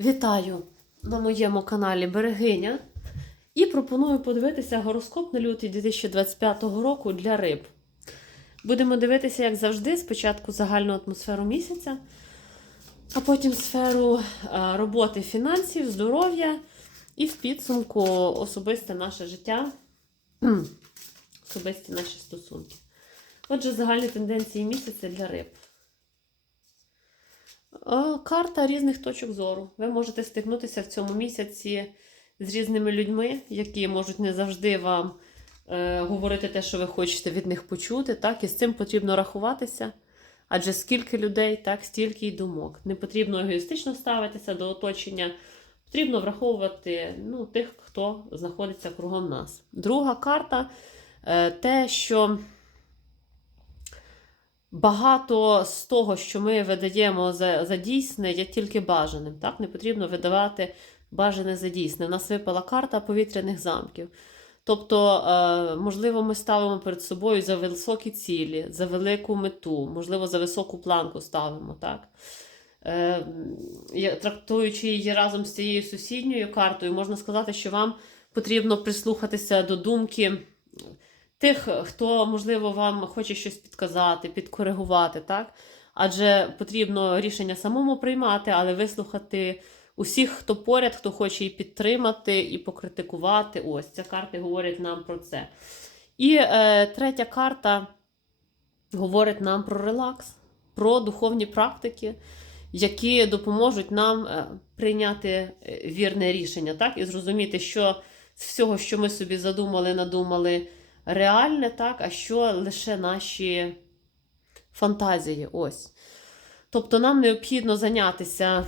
Вітаю на моєму каналі Берегиня і пропоную подивитися гороскоп на лютий 2025 року для риб. Будемо дивитися, як завжди, спочатку загальну атмосферу місяця, а потім сферу е, роботи, фінансів, здоров'я і в підсумку особисте наше життя, особисті наші стосунки. Отже, загальні тенденції місяця для риб. Карта різних точок зору. Ви можете стикнутися в цьому місяці з різними людьми, які можуть не завжди вам е, говорити те, що ви хочете від них почути. Так? І з цим потрібно рахуватися. Адже скільки людей, так, стільки й думок. Не потрібно егоїстично ставитися до оточення. Потрібно враховувати ну, тих, хто знаходиться кругом нас. Друга карта е, те, що багато з того, що ми видаємо за, за дійсне, є тільки бажаним. Так? Не потрібно видавати бажане за дійсне. У нас випала карта повітряних замків. Тобто, е, можливо, ми ставимо перед собою за високі цілі, за велику мету, можливо, за високу планку ставимо. так? Е, Трактуючи її разом з цією сусідньою картою, можна сказати, що вам потрібно прислухатися до думки тих, хто, можливо, вам хоче щось підказати, підкоригувати, так? Адже потрібно рішення самому приймати, але вислухати усіх, хто поряд, хто хоче і підтримати, і покритикувати. Ось ця карти говорять нам про це. І е, третя карта говорить нам про релакс, про духовні практики, які допоможуть нам е, прийняти е, вірне рішення, так? І зрозуміти, що з всього, що ми собі задумали, надумали, реальне, так, а що лише наші фантазії. Ось. Тобто нам необхідно зайнятися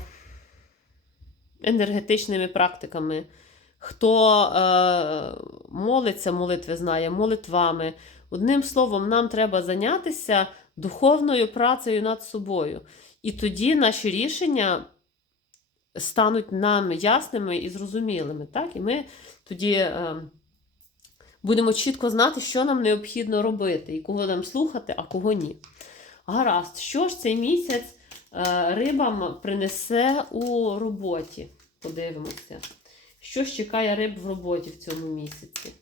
енергетичними практиками. Хто е, молиться, молитви знає, молитвами. Одним словом, нам треба зайнятися духовною працею над собою. І тоді наші рішення стануть нам ясними і зрозумілими. Так? І ми тоді е, будемо чітко знати, що нам необхідно робити, і кого нам слухати, а кого ні. Гаразд, що ж цей місяць е, рибам принесе у роботі? Подивимося. Що ж чекає риб в роботі в цьому місяці?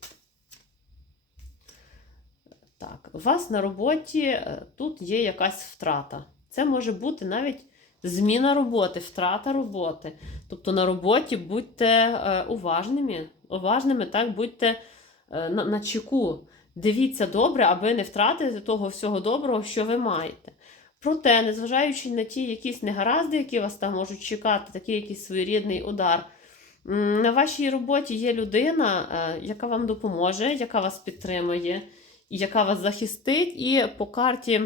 Так, у вас на роботі е, тут є якась втрата. Це може бути навіть зміна роботи, втрата роботи. Тобто на роботі будьте е, уважними, уважними, так, будьте на, на чеку. Дивіться добре, аби не втратити того всього доброго, що ви маєте. Проте, незважаючи на ті якісь негаразди, які вас там можуть чекати, такий якийсь своєрідний удар, на вашій роботі є людина, е, яка вам допоможе, яка вас підтримує, яка вас захистить, і по карті.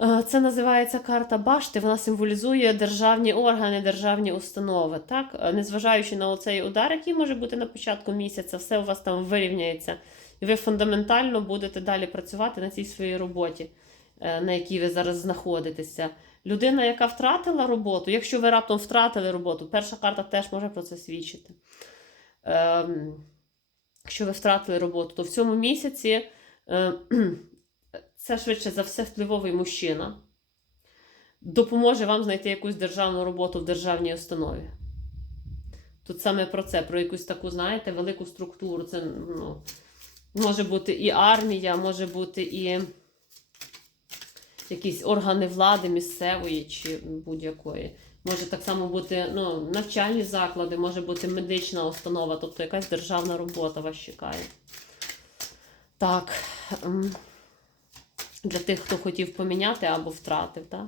Е, Це називається карта башти. Вона символізує державні органи, державні установи. Так, Е, незважаючи на оцей удар, який може бути на початку місяця, все у вас там вирівняється, і ви фундаментально будете далі працювати на цій своїй роботі, е, на якій ви зараз знаходитеся. Людина, яка втратила роботу, якщо ви раптом втратили роботу, перша карта теж може про це свідчити. Ем, Якщо ви втратили роботу, то в цьому місяці це швидше за все впливовий мужчина допоможе вам знайти якусь державну роботу в державній установі. Тут саме про це, про якусь таку, знаєте, велику структуру. Це ну, може бути і армія, може бути і якісь органи влади місцевої чи будь-якої. Може так само бути ну, навчальні заклади, може бути медична установа, тобто якась державна робота вас чекає. Так. Для тих, хто хотів поміняти або втратив, так?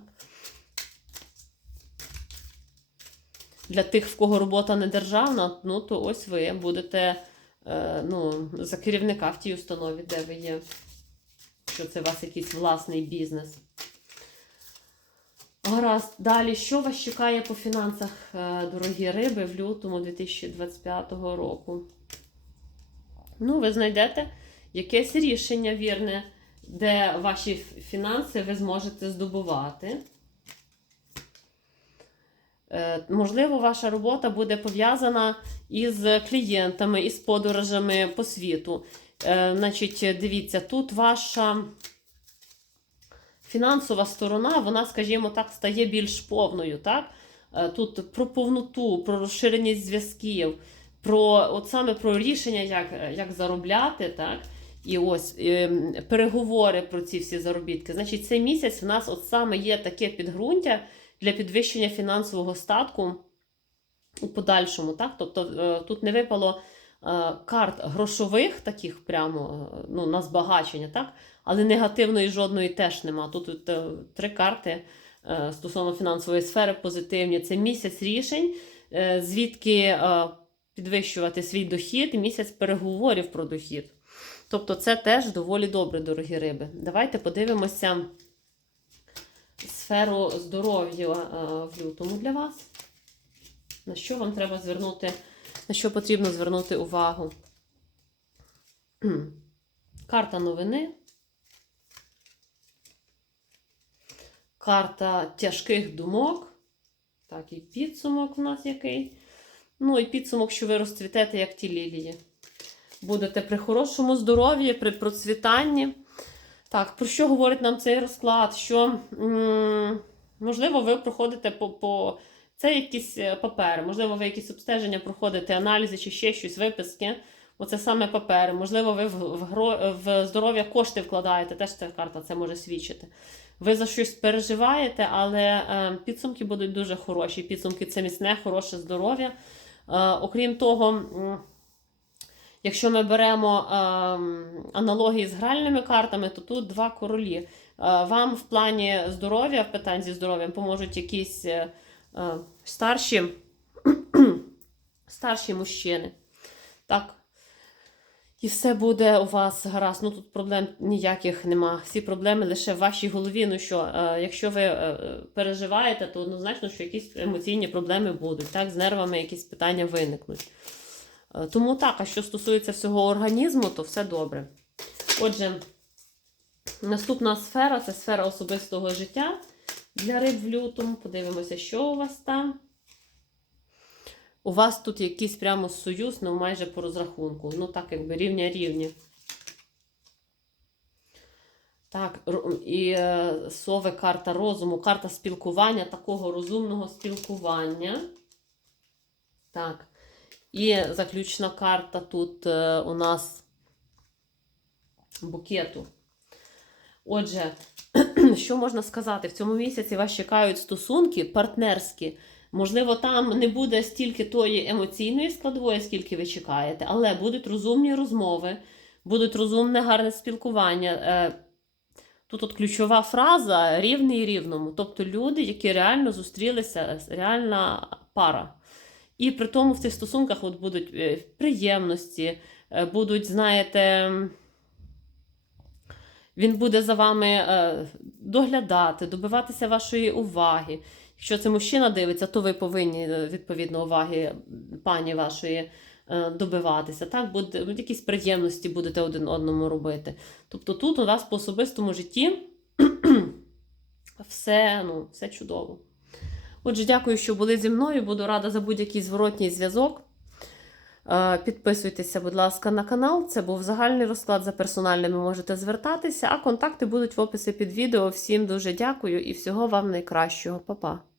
Для тих, в кого робота не державна, ну то ось ви будете е, ну, за керівника в тій установі, де ви є. Що це у вас якийсь власний бізнес. Гаразд, далі, що вас чекає по фінансах, е, дорогі риби, в лютому 2025 року? Ну, ви знайдете якесь рішення вірне, де ваші фінанси ви зможете здобувати. Е, Можливо, ваша робота буде пов'язана із клієнтами, із подорожами по світу. Е, Значить, дивіться, тут ваша фінансова сторона, вона, скажімо так, стає більш повною. Так? Е, Тут про повноту, про розширеність зв'язків, про от саме про рішення, як, як заробляти, так? І ось ем, переговори про ці всі заробітки. Значить, цей місяць в нас от саме є таке підґрунтя для підвищення фінансового статку у подальшому. Так? Тобто е, тут не випало е, карт грошових, таких прямо е, ну, на збагачення, так? але негативної жодної теж нема. Тут от, три карти стосовно фінансової сфери позитивні. Це місяць рішень, звідки підвищувати свій дохід, і місяць переговорів про дохід. Тобто це теж доволі добре, дорогі риби. Давайте подивимося сферу здоров'я е, в лютому для вас. На що вам треба звернути, на що потрібно звернути увагу? Карта новини. Карта тяжких думок. Так, і підсумок у нас який. Ну, і підсумок, що ви розцвітете, як ті лілії. Будете при хорошому здоров'ї, при процвітанні. Так, про що говорить нам цей розклад? Що, можливо, ви проходите по. по це якісь е, папери, можливо, ви якісь обстеження проходите, аналізи чи ще щось, виписки. Оце саме папери. Можливо, ви в, гро- в здоров'я кошти вкладаєте, теж ця карта це може свідчити. Ви за щось переживаєте, але е, підсумки будуть дуже хороші. Підсумки це міцне, хороше здоров'я. Е, окрім того, якщо ми беремо е, аналогії з гральними картами, то тут два королі. Е, вам в плані здоров'я, в питань зі здоров'ям поможуть якісь е, е, старші, старші мужчини. Так. І все буде у вас гаразд. Ну тут проблем ніяких нема. Всі проблеми лише в вашій голові. Ну що, якщо ви переживаєте, то однозначно, що якісь емоційні проблеми будуть. Так, з нервами якісь питання виникнуть. Е, тому так, а що стосується всього організму, то все добре. Отже, наступна сфера це сфера особистого життя для риб в лютому. Подивимося, що у вас там. У вас тут якийсь прямо союз, ну майже по розрахунку. Ну так, якби рівня рівні. Так, і е, сови карта розуму, карта спілкування, такого розумного спілкування. Так. І заключна карта тут е, у нас букету. Отже, що можна сказати? В цьому місяці вас чекають стосунки партнерські. Можливо, там не буде стільки тої емоційної складової, скільки ви чекаєте, але будуть розумні розмови, будуть розумне, гарне спілкування. Е, Тут от ключова фраза рівний рівному. Тобто люди, які реально зустрілися, реальна пара. І при тому в цих стосунках от будуть е, приємності, е, будуть, знаєте, він буде за вами е, доглядати, добиватися вашої уваги. Якщо це мужчина дивиться, то ви повинні відповідно уваги пані вашої добиватися. Так, буде якісь приємності будете один одному робити. Тобто тут у вас по особистому житті все, ну, все чудово. Отже, дякую, що були зі мною. Буду рада за будь-який зворотній зв'язок. Е, Підписуйтеся, будь ласка, на канал. Це був загальний розклад. За персональними можете звертатися, а контакти будуть в описі під відео. Всім дуже дякую і всього вам найкращого. Па-па!